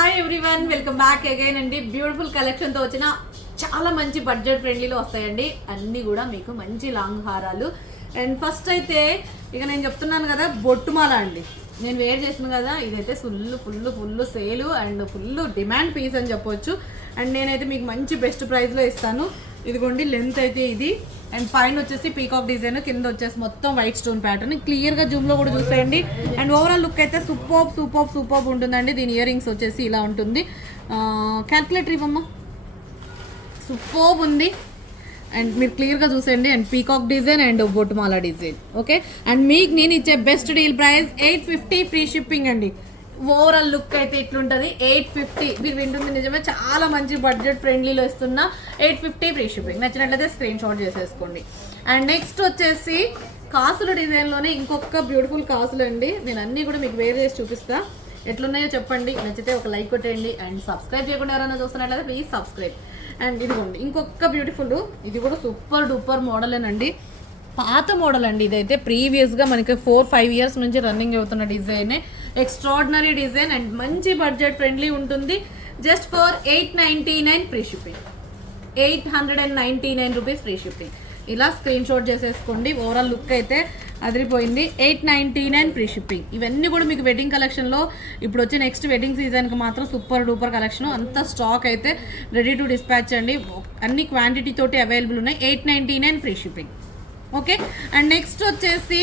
Hi everyone, welcome back again అండి. Beautiful కలెక్షన్తో వచ్చిన చాలా మంచి బడ్జెట్ ఫ్రెండ్లీలో వస్తాయండి. అన్నీ కూడా మీకు మంచి లాంగ్ హారాలు. అండ్ ఫస్ట్ అయితే ఇక నేను చెప్తున్నాను కదా, బొట్టుమాల అండి. నేను వేర్ చేసిన కదా, ఇదైతే ఫుల్ సేలు అండ్ ఫుల్ డిమాండ్ పీస్ అని చెప్పొచ్చు. అండ్ నేనైతే మీకు మంచి బెస్ట్ ప్రైస్లో ఇస్తాను. ఇదిగోండి, లెంత్ అయితే ఇది. అండ్ పైన వచ్చేసి పీకాక్ డిజైన్, కింద వచ్చేసి మొత్తం వైట్ స్టోన్ ప్యాటర్న్. క్లియర్గా జూమ్లో కూడా చూసేయండి. అండ్ ఓవరాల్ లుక్ అయితే సూపర్ ఉంటుందండి. దీని ఇయర్ రింగ్స్ వచ్చేసి ఇలా ఉంటుంది. క్యాల్కులేటర్ ఇవ్వమ్మా, సూపర్ ఉంది. అండ్ మీరు క్లియర్గా చూసేయండి. అండ్ పీకాక్ డిజైన్ అండ్ బొట్టుమాల డిజైన్. ఓకే, అండ్ మీకు నేను ఇచ్చే best deal price 850 free shipping అండి. ఓవరాల్ లుక్ అయితే ఇట్లుంటుంది. 850 మీరు వింటుంది నిజమే, చాలా మంచి బడ్జెట్ ఫ్రెండ్లీలో ఇస్తున్నా. 850 ఫ్రీ షిప్పింగ్. నచ్చినట్లయితే స్క్రీన్ షాట్ చేసేసుకోండి. అండ్ నెక్స్ట్ వచ్చేసి కాసుల డిజైన్లోనే ఇంకొక బ్యూటిఫుల్ కాసులు అండి. నేను అన్నీ కూడా మీకు వేర్ చేసి చూపిస్తా. ఎట్లున్నాయో చెప్పండి. నచ్చితే ఒక లైక్ కొట్టేయండి. అండ్ సబ్స్క్రైబ్ చేయకుండా ఎవరైనా చూస్తున్నట్లయితే ప్లీజ్ సబ్స్క్రైబ్. అండ్ ఇదిగోండి ఇంకొక బ్యూటిఫుల్, ఇది కూడా సూపర్ డూపర్ మోడలేనండి. పాత మోడల్ అండి. ఇదైతే ప్రీవియస్గా మనకి 4-5 ఇయర్స్ నుంచి రన్నింగ్ అవుతున్న డిజైనే. ఎక్స్ట్రాడినరీ డిజైన్ అండ్ మంచి బడ్జెట్ ఫ్రెండ్లీ ఉంటుంది. Just for 899 free shipping. 899 rupees free shipping. ఇలా స్క్రీన్ షాట్ చేసేసుకోండి. ఓవరాల్ లుక్ అయితే అదిరిపోయింది. 899 ఫ్రీ షిప్పింగ్. ఇవన్నీ కూడా మీకు వెడ్డింగ్ కలెక్షన్లో ఇప్పుడు వచ్చే నెక్స్ట్ వెడ్డింగ్ సీజన్కి మాత్రం సూపర్ డూపర్ కలెక్షన్. అంత స్టాక్ అయితే రెడీ టు డిస్పాచ్ అండి. అన్ని క్వాంటిటీ తోటి అవైలబుల్ ఉన్నాయి. 899 free shipping. Okay, and next వచ్చేసి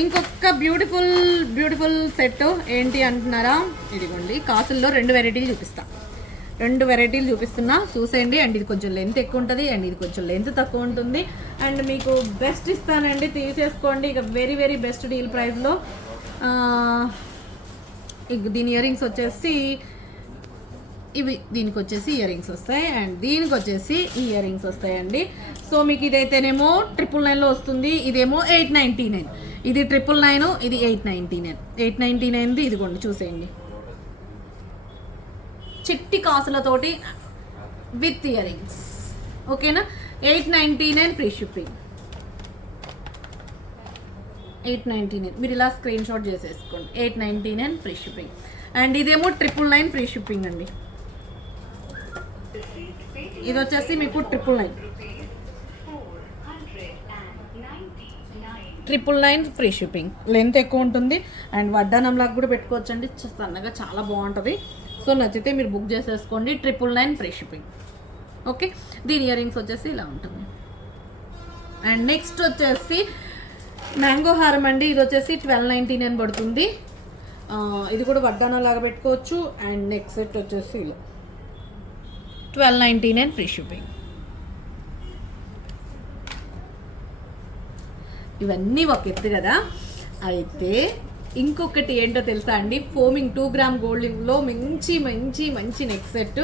ఇంకొక బ్యూటిఫుల్ సెట్ ఏంటి అంటున్నారా? ఇదిగోండి, కాసుల్లో 2 వెరైటీలు చూపిస్తున్నా, చూసేయండి. అండ్ ఇది కొంచెం లెంత్ ఎక్కువ ఉంటుంది అండ్ ఇది కొంచెం లెంత్ తక్కువ ఉంటుంది. అండ్ మీకు బెస్ట్ ఇస్తానండి, తీసేసుకోండి. ఇక వెరీ బెస్ట్ డీల్ ప్రైస్లో. దీని ఇయర్ రింగ్స్ వచ్చేసి ఇవి, దీనికి వచ్చేసి ఇయర్ రింగ్స్ వస్తాయి అండ్ దీనికి వచ్చేసి ఇయర్ రింగ్స్ వస్తాయండి. సో మీకు ఇదైతేనేమో 999లో వస్తుంది. ఇదేమో 899. ఇది 999, ఇది 899. 899ది ఇదిగోండి, చూసేయండి. చిట్టి కాసులతోటి విత్ ఇయర్ రింగ్స్. ఓకేనా? 899 ఫ్రీ షిప్పింగ్. 899 మీరు ఇలా స్క్రీన్ షాట్ చేసేసుకోండి. 899 ఫ్రీ షిప్పింగ్. అండ్ ఇదేమో 999 ఫ్రీ షిప్పింగ్ అండి. ఇది వచ్చేసి మీకు 999 ఫ్రీ షిప్పింగ్. లెంత్ ఎక్కువ ఉంటుంది అండ్ వడ్డానంలాగా కూడా పెట్టుకోవచ్చు అండి. సన్నగా చాలా బాగుంటుంది. సో నచ్చితే మీరు బుక్ చేసేసుకోండి. 999 ఫ్రీ షిప్పింగ్. ఓకే, దీని ఇయర్ రింగ్స్ వచ్చేసి ఇలా ఉంటుంది. అండ్ నెక్స్ట్ వచ్చేసి మ్యాంగో హారం అండి. ఇది వచ్చేసి 1299 పడుతుంది. ఇది కూడా వడ్డానం లాగా పెట్టుకోవచ్చు. అండ్ నెక్స్ట్ సెట్ వచ్చేసి ఇలా 1299 ఫ్రీ షిప్పింగ్. ఇవన్నీ ఒక ఎత్తు కదా. అయితే ఇంకొకటి ఏంటో తెలుసా అండి? ఫోమింగ్ 2 గ్రామ్ గోల్డ్లో మంచి నెక్స్ట్ సెట్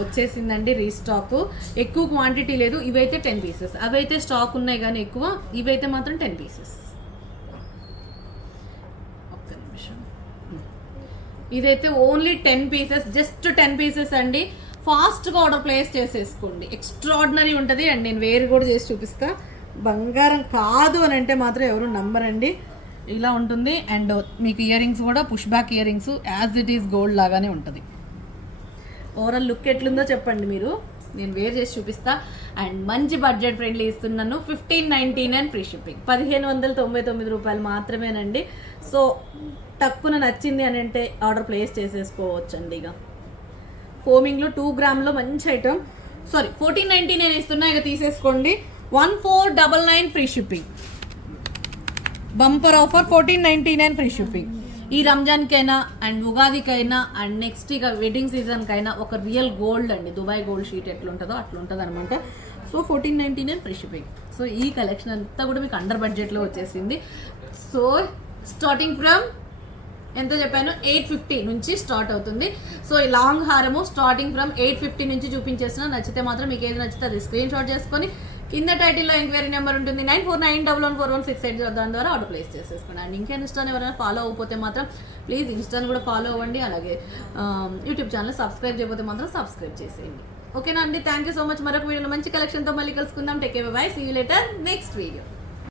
వచ్చేసిందండి. రీస్టాక్, ఎక్కువ క్వాంటిటీ లేదు. ఇవైతే 10 పీసెస్, అవైతే స్టాక్ ఉన్నాయి కానీ ఎక్కువ. ఇవైతే మాత్రం 10 పీసెస్. ఒక్క నిమిషం. ఇదైతే ఓన్లీ 10 పీసెస్, జస్ట్ 10 పీసెస్ అండి. ఫాస్ట్గా ఆర్డర్ ప్లేస్ చేసేసుకోండి. ఎక్స్ట్రాడినరీ ఉంటుంది. అండ్ నేను వేరు కూడా చేసి చూపిస్తా. బంగారం కాదు అని అంటే మాత్రం ఎవరు నమ్మరండి. ఇలా ఉంటుంది. అండ్ మీకు ఇయర్ రింగ్స్ కూడా push back ear rings, as it is gold లాగానే ఉంటుంది. ఓవరాల్ లుక్ ఎట్లుందో చెప్పండి మీరు, నేను వేర్ చేసి చూపిస్తా. అండ్ మంచి బడ్జెట్ ఫ్రెండ్లీ ఇస్తున్నాను. 1599 ఫ్రీ షిప్పింగ్. 1599 రూపాయలు మాత్రమేనండి. సో తక్కువ నచ్చింది అని అంటే ఆర్డర్ ప్లేస్ చేసేసుకోవచ్చు అండి. ఇక ఫోమింగ్లో 2 గ్రామ్లో మంచి ఐటమ్. 1499 ఇస్తున్నా, ఇక తీసేసుకోండి. 1499 free shipping. Bumper offer. 1499 free shipping. ఈ రంజాన్కైనా అండ్ ఉగాదికైనా అండ్ నెక్స్ట్ ఇక వెడ్డింగ్ సీజన్కైనా ఒక రియల్ గోల్డ్ అండి. దుబాయ్ గోల్డ్ షీట్ ఎట్లుంటుందో అట్లుంటుంది అనమాట. So 1499 free shipping. సో ఈ కలెక్షన్ అంతా కూడా మీకు అండర్ బడ్జెట్లో వచ్చేసింది. సో స్టార్టింగ్ ఫ్రమ్ ఎంత చెప్పాను, 850 నుంచి స్టార్ట్ అవుతుంది. సో ఈ లాంగ్ హారము స్టార్టింగ్ ఫ్రమ్ 850 నుంచి చూపించేస్తున్నా. నచ్చితే మాత్రం మీకు ఏది నచ్చితే అది స్క్రీన్ షాట్ చేసుకొని కింద టైటిల్లో ఎంక్వైరీ నెంబర్ ఉంటుంది, 9491141680. దాని ద్వారా ఆర్డర్ ప్లేస్ చేసేసుకోండి. అండ్ ఇంకా ఇన్స్టాని ఎవరైనా ఫాలో అవ్వకపోతే మాత్రం ప్లీజ్ ఇన్స్టాని కూడా ఫాలో అవ్వండి. అలాగే యూట్యూబ్ ఛానల్ సబ్స్క్రైబ్ చేయకపోతే మాత్రం సబ్స్క్రైబ్ చేసేయండి. ఓకేనా అండి? Thank you so much. మరొక వీడియోలో మంచి కలెక్షన్తో మళ్ళీ కలుసుకుందాం. Take care, bye, see you later next video.